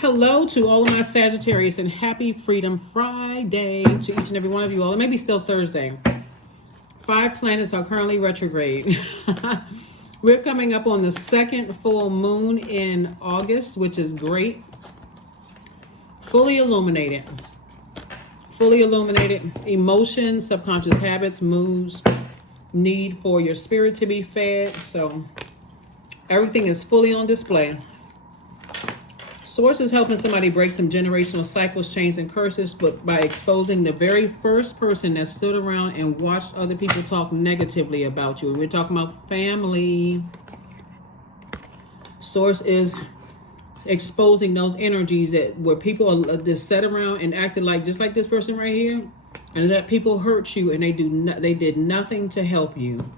Hello to all of my Sagittarius and happy Freedom Friday to each and every one of you all. It may be still Thursday. 5 planets are currently retrograde. We're coming up on the second full moon in August, which is great. Fully illuminated. Fully illuminated. Emotions, subconscious habits, moods, need for your spirit to be fed. So everything is fully on display. Source is helping somebody break some generational cycles, chains, and curses, but by exposing the very first person that stood around and watched other people talk negatively about you. We're talking about family. Source is exposing those energies that where people are just sat around and acted like just like this person right here, and that people hurt you and they did nothing to help you,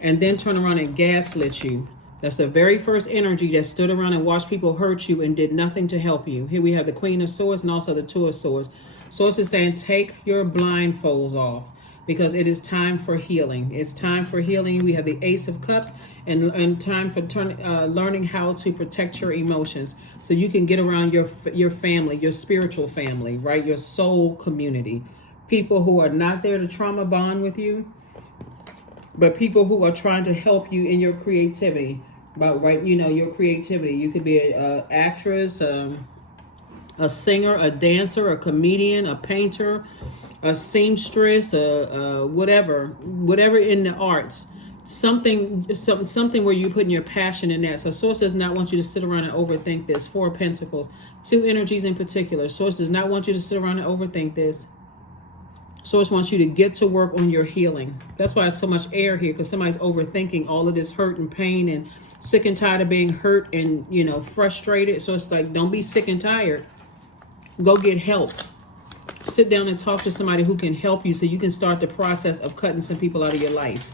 and then turn around and gaslit you. That's the very first energy that stood around and watched people hurt you and did nothing to help you. Here we have the Queen of Swords and also the Two of Swords. Source is saying take your blindfolds off because it is time for healing. It's time for healing. We have the Ace of Cups and time for learning how to protect your emotions so you can get around your family, your spiritual family, right? Your soul community. People who are not there to trauma bond with you, but people who are trying to help you in your creativity. About right, you know, your creativity. You could be an actress, a singer, a dancer, a comedian, a painter, a seamstress, whatever in the arts. Something where you're putting your passion in that. So Source does not want you to sit around and overthink this. 4 of Pentacles, 2 energies in particular. Source does not want you to sit around and overthink this. Source wants you to get to work on your healing. That's why there's so much air here, because somebody's overthinking all of this hurt and pain and sick and tired of being hurt and, you know, frustrated. So it's like, don't be sick and tired. Go get help. Sit down and talk to somebody who can help you so you can start the process of cutting some people out of your life.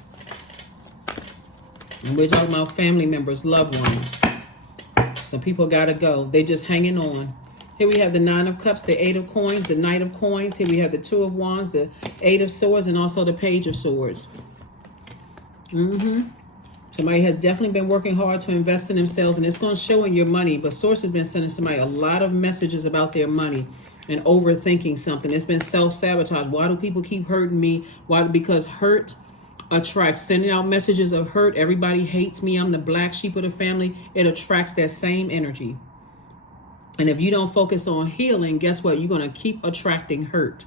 And we're talking about family members, loved ones. Some people got to go. They just hanging on. Here we have the 9 of Cups, the 8 of Coins, the Knight of Coins. Here we have the 2 of Wands, the 8 of Swords, and also the Page of Swords. Somebody has definitely been working hard to invest in themselves, and it's going to show in your money. But Source has been sending somebody a lot of messages about their money and overthinking something. It's been self-sabotage. Why do people keep hurting me? Why? Because hurt attracts. Sending out messages of hurt. Everybody hates me. I'm the black sheep of the family. It attracts that same energy. And if you don't focus on healing, guess what? You're going to keep attracting hurt.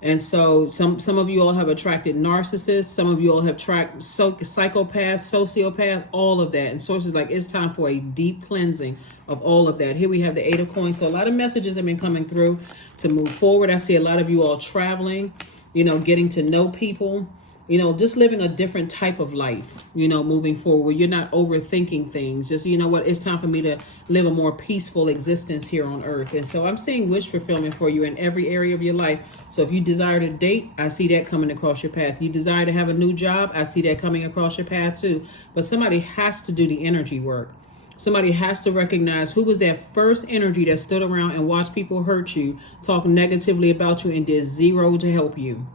And so some of you all have attracted narcissists. Some of you all have attracted psychopaths, sociopaths, all of that. And Source is like, it's time for a deep cleansing of all of that. Here we have the 8 of Coins. So a lot of messages have been coming through to move forward. I see a lot of you all traveling, you know, getting to know people, you know, just living a different type of life, you know, moving forward. You're not overthinking things. Just, you know what, it's time for me to live a more peaceful existence here on earth. And so I'm seeing wish fulfillment for you in every area of your life. So if you desire to date, I see that coming across your path. You desire to have a new job, I see that coming across your path too. But somebody has to do the energy work. Somebody has to recognize who was that first energy that stood around and watched people hurt you, talk negatively about you, and did zero to help you.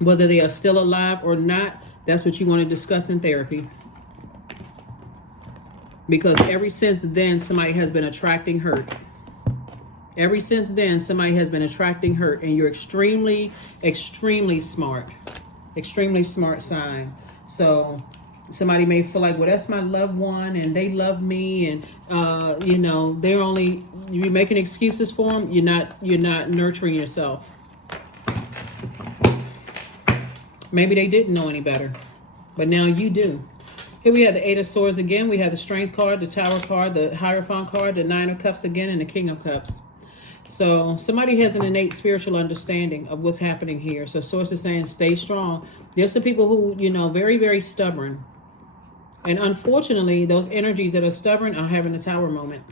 Whether they are still alive or not, that's what you want to discuss in therapy. Because ever since then, somebody has been attracting hurt. Ever since then, somebody has been attracting hurt. And you're extremely, extremely smart. Extremely smart sign. So somebody may feel like, well, that's my loved one and they love me. And, you know, you're making excuses for them. You're not nurturing yourself. Maybe they didn't know any better, but now you do. Here we have the 8 of Swords again. We have the Strength card, the Tower card, the Hierophant card, the 9 of Cups again, and the King of Cups. So somebody has an innate spiritual understanding of what's happening here. So Source is saying stay strong. There's some people who, you know, very, very stubborn. And unfortunately, those energies that are stubborn are having a Tower moment.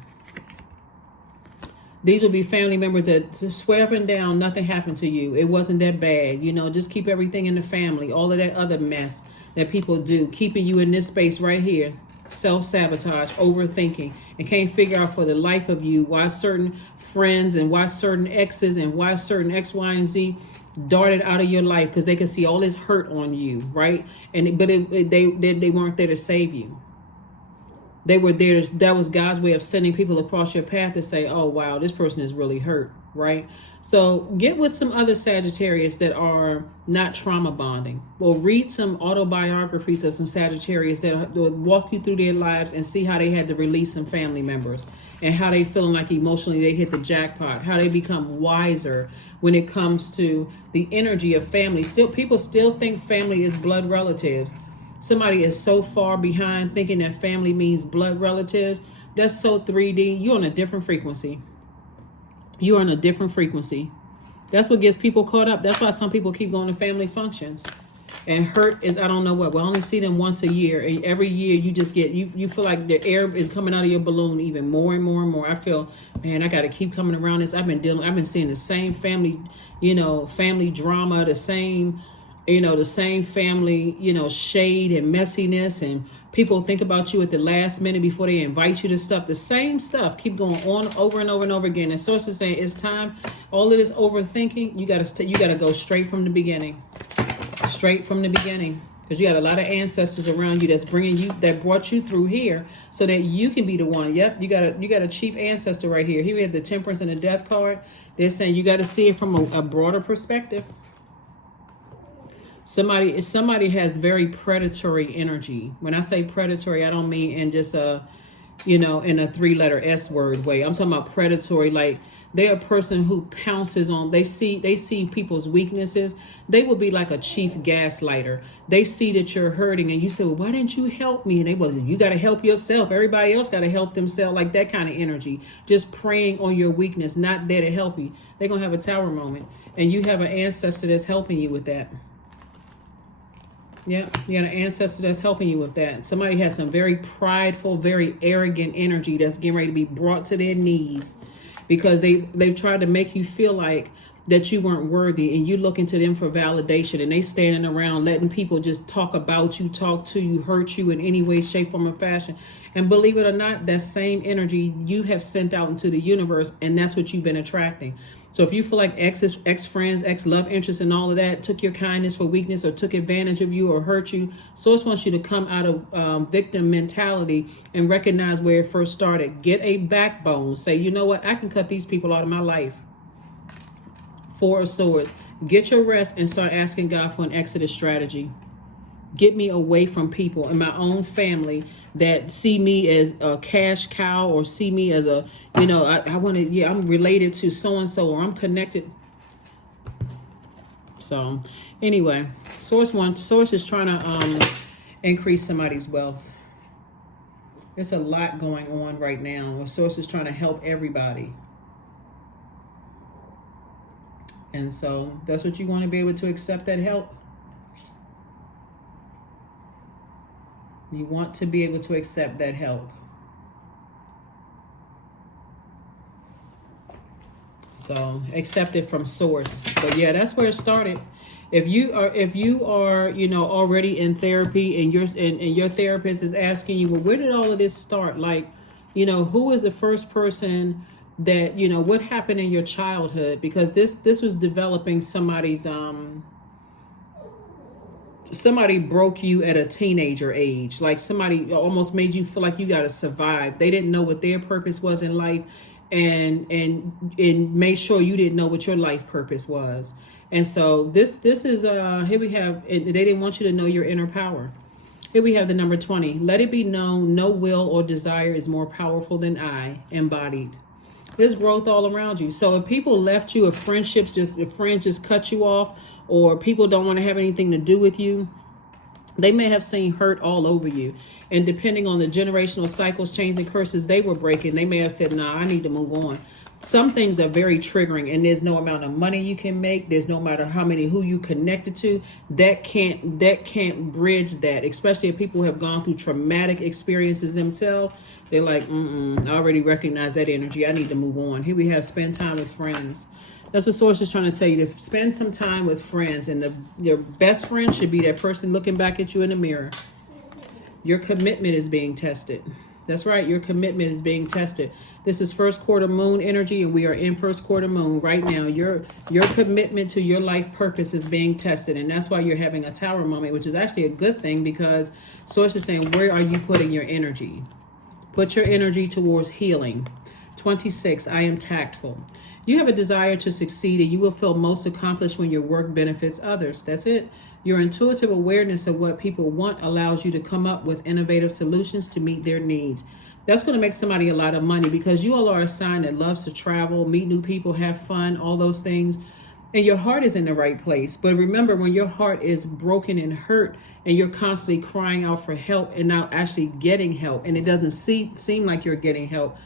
These will be family members that swear up and down nothing happened to you. It wasn't that bad. You know, just keep everything in the family. All of that other mess that people do. Keeping you in this space right here. Self-sabotage, overthinking. And can't figure out for the life of you why certain friends and why certain exes and why certain X, Y, and Z darted out of your life. Because they could see all this hurt on you, right? But they weren't there to save you. They were there. That was God's way of sending people across your path to say, oh, wow, this person is really hurt, right? So get with some other Sagittarius that are not trauma bonding. Or read some autobiographies of some Sagittarius that will walk you through their lives and see how they had to release some family members and how they feeling like emotionally they hit the jackpot, how they become wiser when it comes to the energy of family. People still think family is blood relatives. Somebody is so far behind thinking that family means blood relatives. That's so 3D. You're on a different frequency. You're on a different frequency. That's what gets people caught up. That's why some people keep going to family functions. And hurt is, I don't know what. We only see them once a year. And every year you just get, you feel like the air is coming out of your balloon even more and more and more. I feel, man, I got to keep coming around this. I've been seeing the same family, family drama, the same family, shade and messiness, and people think about you at the last minute before they invite you to stuff. The same stuff keep going on over and over and over again. And source is saying it's time. All of this overthinking, you gotta go straight from the beginning, because you got a lot of ancestors around you that brought you through here, so that you can be the one. Yep, you got a chief ancestor right here. Here we have the Temperance and the Death card. They're saying you got to see it from a broader perspective. Somebody has very predatory energy. When I say predatory, I don't mean in just in a 3-letter S word way. I'm talking about predatory, like they're a person who pounces on, they see people's weaknesses. They will be like a chief gaslighter. They see that you're hurting and you say, well, why didn't you help me? And they was, you got to help yourself. Everybody else got to help themselves. Like that kind of energy, just preying on your weakness, not there to help you. They're going to have a tower moment, and you have an ancestor that's helping you with that. Yeah, you got an ancestor that's helping you with that. Somebody has some very prideful, very arrogant energy that's getting ready to be brought to their knees because they've tried to make you feel like that you weren't worthy, and you looking to them for validation, and they standing around letting people just talk about you, talk to you, hurt you in any way, shape, form, or fashion. And believe it or not, that same energy you have sent out into the universe, and that's what you've been attracting. So if you feel like ex-friends, ex-love interests, and all of that took your kindness for weakness, or took advantage of you, or hurt you, Source wants you to come out of victim mentality and recognize where it first started. Get a backbone. Say, you know what? I can cut these people out of my life. 4 of Swords. Get your rest and start asking God for an exodus strategy. Get me away from people in my own family that see me as a cash cow, or see me as a, I want to, I'm related to so-and-so, or I'm connected. So anyway, Source is trying to increase somebody's wealth. There's a lot going on right now where Source is trying to help everybody. And so that's what you want to be able to accept, that help. You want to be able to accept that help. So accept it from Source. But yeah, that's where it started. If you are, already in therapy, and your therapist is asking you, well, where did all of this start? Like, who is the first person that, what happened in your childhood? Because this was developing somebody's somebody broke you at a teenager age. Like somebody almost made you feel like you got to survive. They didn't know what their purpose was in life, and made sure you didn't know what your life purpose was. And so this is here we have, they didn't want you to know your inner power. Here we have the number 20. Let it be known, no will or desire is more powerful than I, embodied. There's growth all around you. So if people left you, if friends just cut you off, or people don't want to have anything to do with you, they may have seen hurt all over you. And depending on the generational cycles, chains, and curses they were breaking, they may have said, nah, I need to move on. Some things are very triggering, and there's no amount of money you can make. There's no matter who you connected to, that can't bridge that, especially if people have gone through traumatic experiences themselves. They're like, I already recognize that energy. I need to move on. Here we have spend time with friends. That's what Source is trying to tell you, to spend some time with friends. And your best friend should be that person looking back at you in the mirror. Your commitment is being tested. That's right. Your commitment is being tested. This is first quarter moon energy, and we are in first quarter moon right now. Your commitment to your life purpose is being tested. And that's why you're having a tower moment, which is actually a good thing, because Source is saying, where are you putting your energy? Put your energy towards healing. 26, I am tactful. You have a desire to succeed, and you will feel most accomplished when your work benefits others. That's it. Your intuitive awareness of what people want allows you to come up with innovative solutions to meet their needs. That's going to make somebody a lot of money, because you all are a sign that loves to travel, meet new people, have fun, all those things. And your heart is in the right place. But remember, when your heart is broken and hurt, and you're constantly crying out for help and not actually getting help, and it doesn't seem like you're getting help,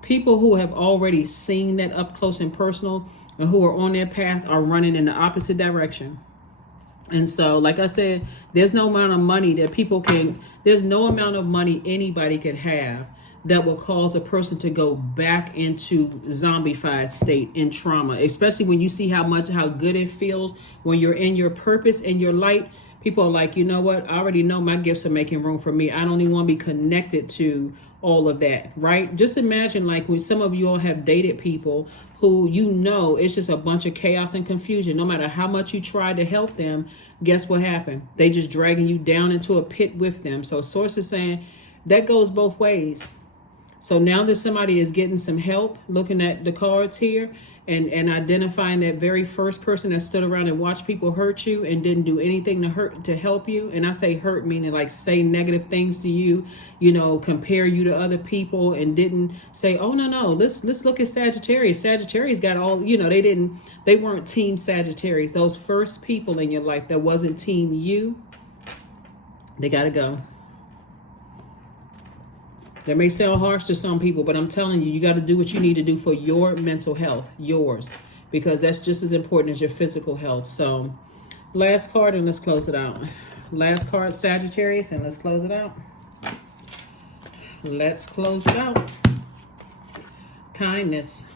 people who have already seen that up close and personal and who are on their path are running in the opposite direction. And so, like I said, there's no amount of money that there's no amount of money anybody could have that will cause a person to go back into zombified state in trauma, especially when you see how good it feels when you're in your purpose and your light. People are like, you know what? I already know my gifts are making room for me. I don't even want to be connected to all of that, right? Just imagine, like, when some of you all have dated people who, you know, it's just a bunch of chaos and confusion. No matter how much you try to help them, guess what happened? They just dragging you down into a pit with them. So Source is saying that goes both ways. So now that somebody is getting some help, looking at the cards here and identifying that very first person that stood around and watched people hurt you and didn't do anything to help you. And I say hurt meaning like say negative things to you, you know, compare you to other people, and didn't say, oh, no, let's look at Sagittarius. Sagittarius got all, you know, they weren't team Sagittarius. Those first people in your life that wasn't team you, they got to go. That may sound harsh to some people, but I'm telling you, you got to do what you need to do for your mental health, yours, because that's just as important as your physical health. So last card, and let's close it out. Last card, Sagittarius, and let's close it out. Let's close it out. Kindness.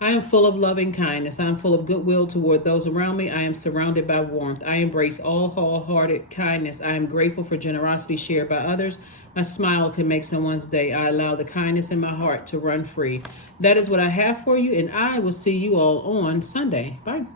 I am full of loving kindness. I am full of goodwill toward those around me. I am surrounded by warmth. I embrace all wholehearted kindness. I am grateful for generosity shared by others. My smile can make someone's day. I allow the kindness in my heart to run free. That is what I have for you, and I will see you all on Sunday. Bye.